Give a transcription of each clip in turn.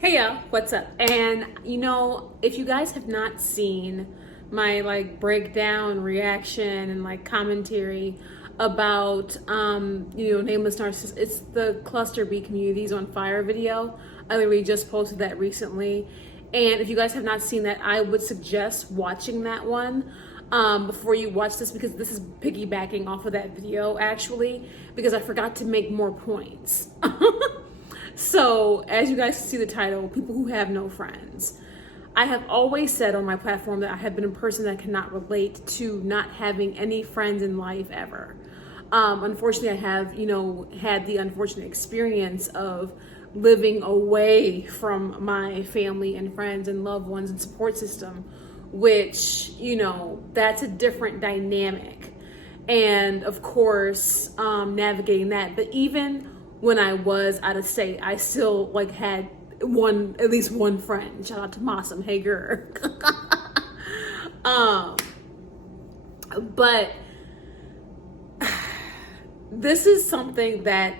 Hey y'all, what's up? And if you guys have not seen my breakdown, reaction, and commentary about nameless narcissist, it's the Cluster B Communities on Fire video. I literally just posted that recently. And if you guys have not seen that, I would suggest watching that one before you watch this, because this is piggybacking off of that video actually, because I forgot to make more points. So, as you guys see the title, people who have no friends. I have always said on my platform that I have been a person that cannot relate to not having any friends in life ever. Unfortunately, I have, had the unfortunate experience of living away from my family and friends and loved ones and support system, which, that's a different dynamic. And of course, navigating that. But even when I was out of state, I still had at least one friend. Shout out to Mossam, hey girl. But this is something that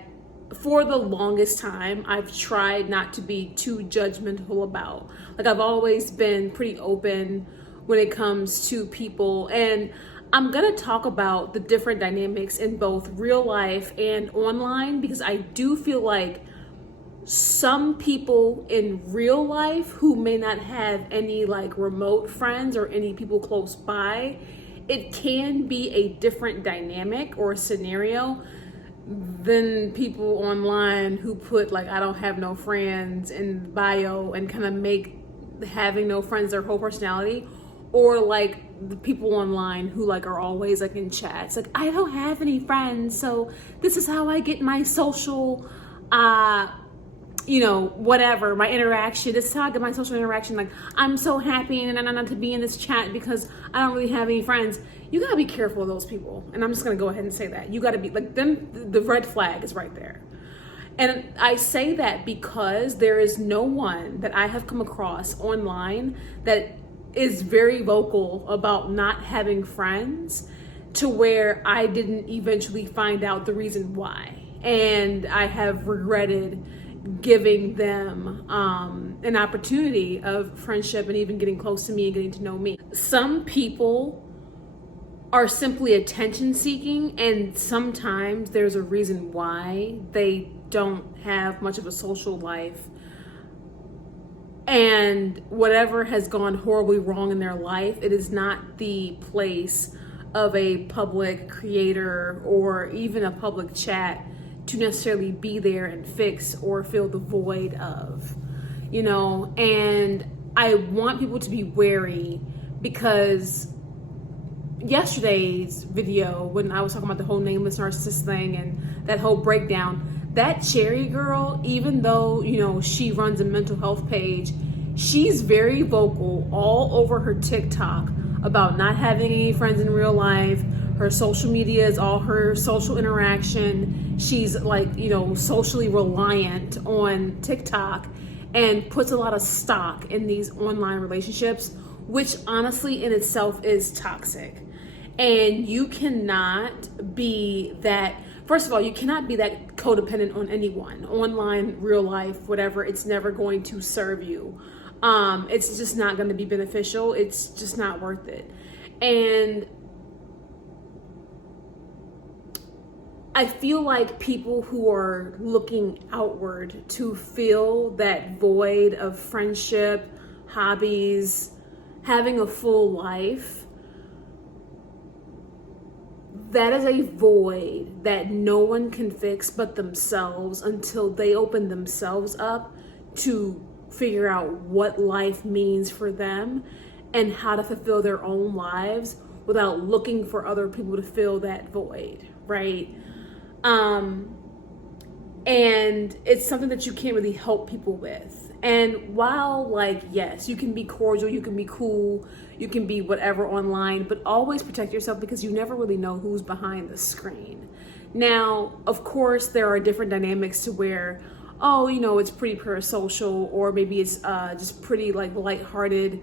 for the longest time I've tried not to be too judgmental about. I've always been pretty open when it comes to people, and I'm gonna talk about the different dynamics in both real life and online, because I do feel like some people in real life who may not have any remote friends or any people close by, it can be a different dynamic or scenario than people online who put I don't have no friends in bio and kind of make having no friends their whole personality. Or the people online who are always in chats, I don't have any friends, so this is how I get my social whatever, my interaction. This is how I get my social interaction. I'm so happy and not to be in this chat because I don't really have any friends. You gotta be careful of those people. And I'm just gonna go ahead and say that. You gotta be them, the red flag is right there. And I say that because there is no one that I have come across online that is very vocal about not having friends to where I didn't eventually find out the reason why. And I have regretted giving them an opportunity of friendship and even getting close to me and getting to know me. Some people are simply attention seeking, and sometimes there's a reason why they don't have much of a social life. And whatever has gone horribly wrong in their life, it is not the place of a public creator or even a public chat to necessarily be there and fix or fill the void of, and I want people to be wary, because yesterday's video, when I was talking about the whole nameless narcissist thing and that whole breakdown, that Cherry girl, even though, she runs a mental health page, she's very vocal all over her TikTok about not having any friends in real life. Her social media is all her social interaction. She's socially reliant on TikTok and puts a lot of stock in these online relationships, which honestly in itself is toxic. And you cannot be that. First of all, you cannot be that codependent on anyone, online, real life, whatever. It's never going to serve you. It's just not going to be beneficial. It's just not worth it. And I feel like people who are looking outward to fill that void of friendship, hobbies, having a full life, that is a void that no one can fix but themselves until they open themselves up to figure out what life means for them and how to fulfill their own lives without looking for other people to fill that void, right? And it's something that you can't really help people with. And while yes, you can be cordial, you can be cool, you can be whatever online, but always protect yourself, because you never really know who's behind the screen. Now, of course, there are different dynamics to where, it's pretty parasocial, or maybe it's just pretty lighthearted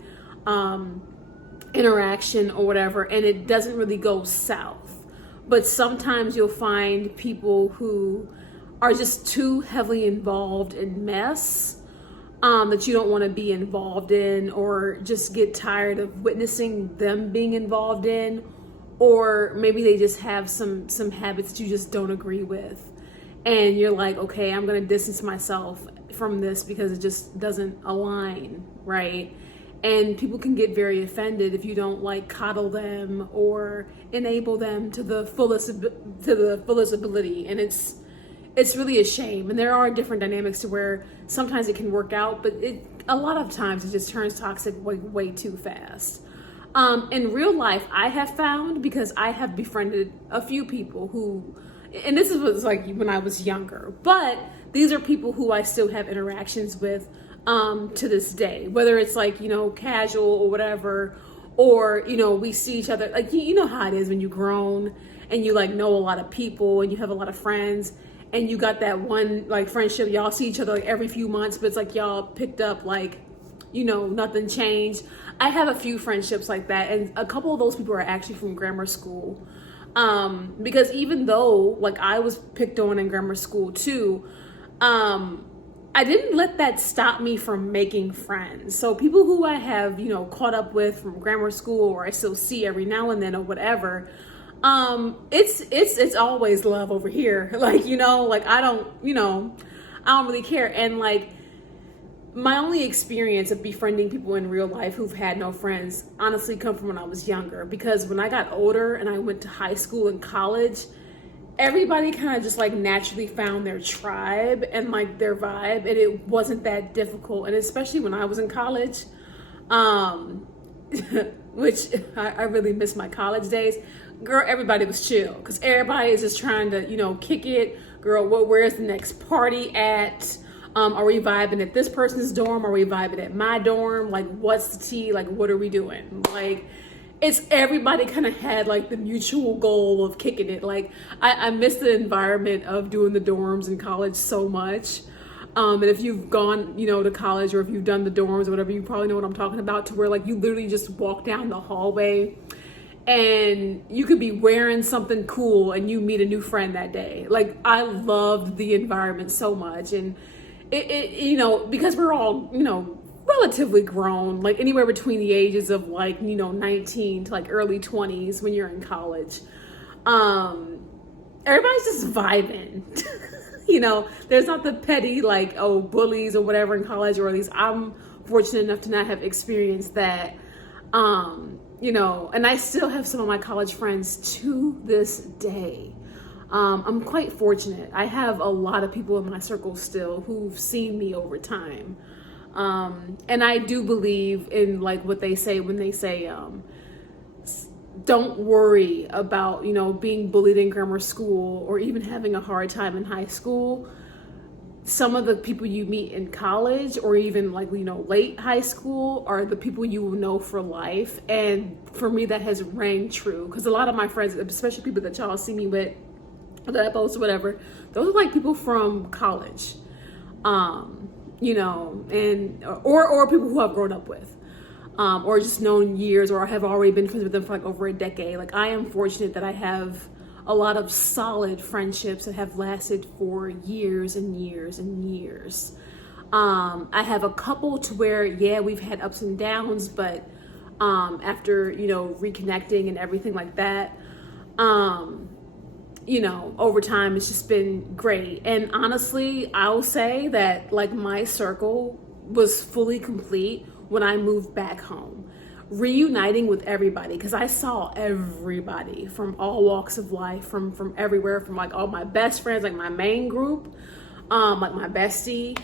interaction or whatever, and it doesn't really go south. But sometimes you'll find people who are just too heavily involved in mess that you don't want to be involved in, or just get tired of witnessing them being involved in, or maybe they just have some habits that you just don't agree with, and you're like, okay, I'm going to distance myself from this because it just doesn't align, right? And people can get very offended if you don't like coddle them or enable them to the fullest ability, and it's really a shame. And there are different dynamics to where sometimes it can work out, but a lot of times it just turns toxic way too fast. In real life, I have found, because I have befriended a few people who, and this was like when I was younger, but these are people who I still have interactions with to this day, whether it's like, casual or whatever, or, we see each other, like, you know how it is when you've grown and you like know a lot of people and you have a lot of friends, and you got that one like friendship, y'all see each other like every few months, but it's like y'all picked up like, nothing changed. I have a few friendships like that, and a couple of those people are actually from grammar school. Because even though like I was picked on in grammar school too, I didn't let that stop me from making friends. So people who I have, caught up with from grammar school, or I still see every now and then or whatever, it's always love over here. Like, like I don't really care. And like, my only experience of befriending people in real life who've had no friends honestly come from when I was younger, because when I got older and I went to high school and college, everybody kind of just like naturally found their tribe and like their vibe, and it wasn't that difficult. And especially when I was in college, which I really miss my college days. Girl, everybody was chill because everybody is just trying to, kick it. Girl, where's the next party at? Are we vibing at this person's dorm? Are we vibing at my dorm? Like, what's the tea? Like, what are we doing? Like, it's everybody kind of had like the mutual goal of kicking it. Like, I miss the environment of doing the dorms in college so much. And if you've gone, to college, or if you've done the dorms or whatever, you probably know what I'm talking about, to where like you literally just walk down the hallway and you could be wearing something cool and you meet a new friend that day. Like, I loved the environment so much. And it because we're all, relatively grown, like anywhere between the ages of like, 19 to like early 20s when you're in college. Everybody's just vibing. There's not the petty, like, bullies or whatever in college, or at least I'm fortunate enough to not have experienced that. And I still have some of my college friends to this day. I'm quite fortunate. I have a lot of people in my circle still who've seen me over time. And I do believe in like what they say when they say, don't worry about, being bullied in grammar school or even having a hard time in high school. Some of the people you meet in college, or even like, late high school, are the people you will know for life. And for me, that has rang true, because a lot of my friends, especially people that y'all see me with, that I post or whatever, those are like people from college, and or people who I've grown up with, or just known years, or have already been friends with them for like over a decade. Like, I am fortunate that I have a lot of solid friendships that have lasted for years and years and years. I have a couple to where, yeah, we've had ups and downs, but after, reconnecting and everything like that, over time, it's just been great. And honestly, I'll say that like my circle was fully complete when I moved back home. Reuniting with everybody, because I saw everybody from all walks of life, from everywhere, from like all my best friends, like my main group, like my bestie,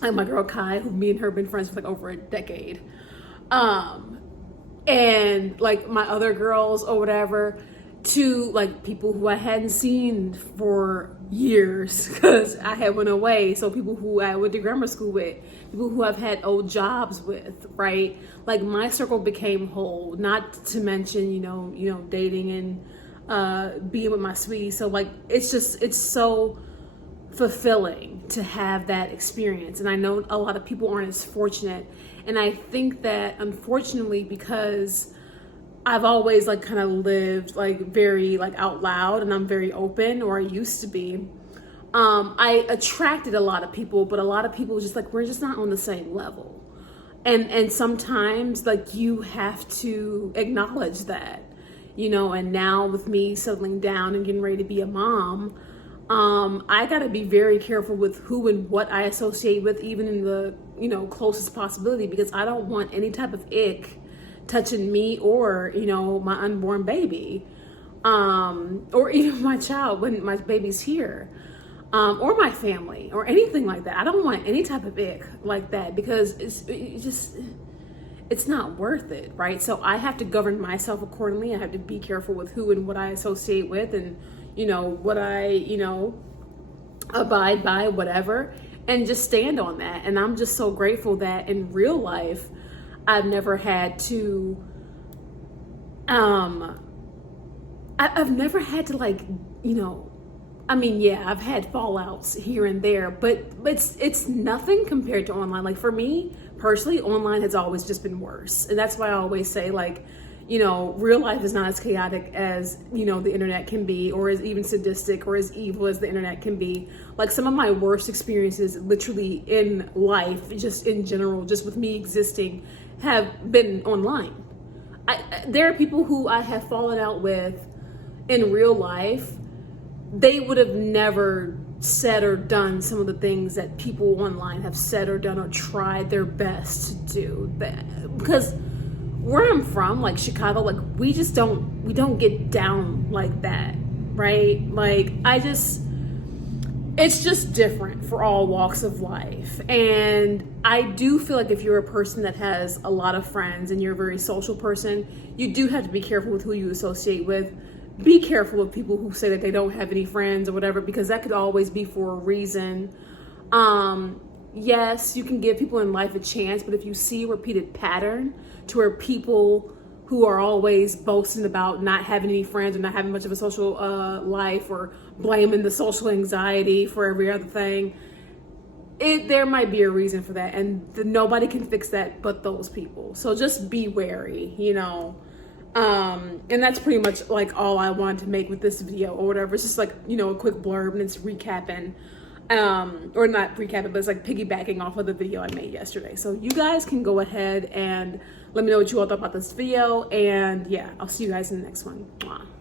like my girl Kai, who me and her have been friends for like over a decade, and like my other girls or whatever, to like people who I hadn't seen for years because I had went away. So people who I went to grammar school with, people who I've had old jobs with, right? Like, my circle became whole, not to mention, dating and being with my sweetie. So like, it's so fulfilling to have that experience. And I know a lot of people aren't as fortunate. And I think that, unfortunately, because I've always like kind of lived like very like out loud, and I'm very open, or I used to be. I attracted a lot of people, but a lot of people just like, we're just not on the same level. And sometimes like you have to acknowledge that, you know. And now with me settling down and getting ready to be a mom, I got to be very careful with who and what I associate with, even in the, you know, closest possibility, because I don't want any type of ick touching me or, you know, my unborn baby, or even my child when my baby's here, or my family or anything like that. I don't want any type of ick like that, because it's not worth it, right? So I have to govern myself accordingly. I have to be careful with who and what I associate with, and, you know, what I, you know, abide by, whatever, and just stand on that. And I'm just so grateful that in real life, I've never had to, I've never had to, like, you know, I mean, yeah, I've had fallouts here and there, but it's nothing compared to online. Like for me personally, online has always just been worse. And that's why I always say, like, you know, real life is not as chaotic as, you know, the internet can be, or as even sadistic or as evil as the internet can be. Like some of my worst experiences literally in life, just in general, just with me existing, have been online. There are people who I have fallen out with in real life. They would have never said or done some of the things that people online have said or done or tried their best to do. Because where I'm from, like Chicago, like we don't get down like that, right? Like it's just different for all walks of life. And I do feel like if you're a person that has a lot of friends and you're a very social person, you do have to be careful with who you associate with. Be careful of people who say that they don't have any friends or whatever, because that could always be for a reason. Yes, you can give people in life a chance, but if you see a repeated pattern to where people who are always boasting about not having any friends or not having much of a social life, or blaming the social anxiety for every other thing, there might be a reason for that, and nobody can fix that but those people. So just be wary, you know. And that's pretty much like all I wanted to make with this video or whatever. It's just like, you know, a quick blurb, and it's recapping, or not recapping, but it's like piggybacking off of the video I made yesterday. So you guys can go ahead and let me know what you all thought about this video. And yeah, I'll see you guys in the next one. Mwah.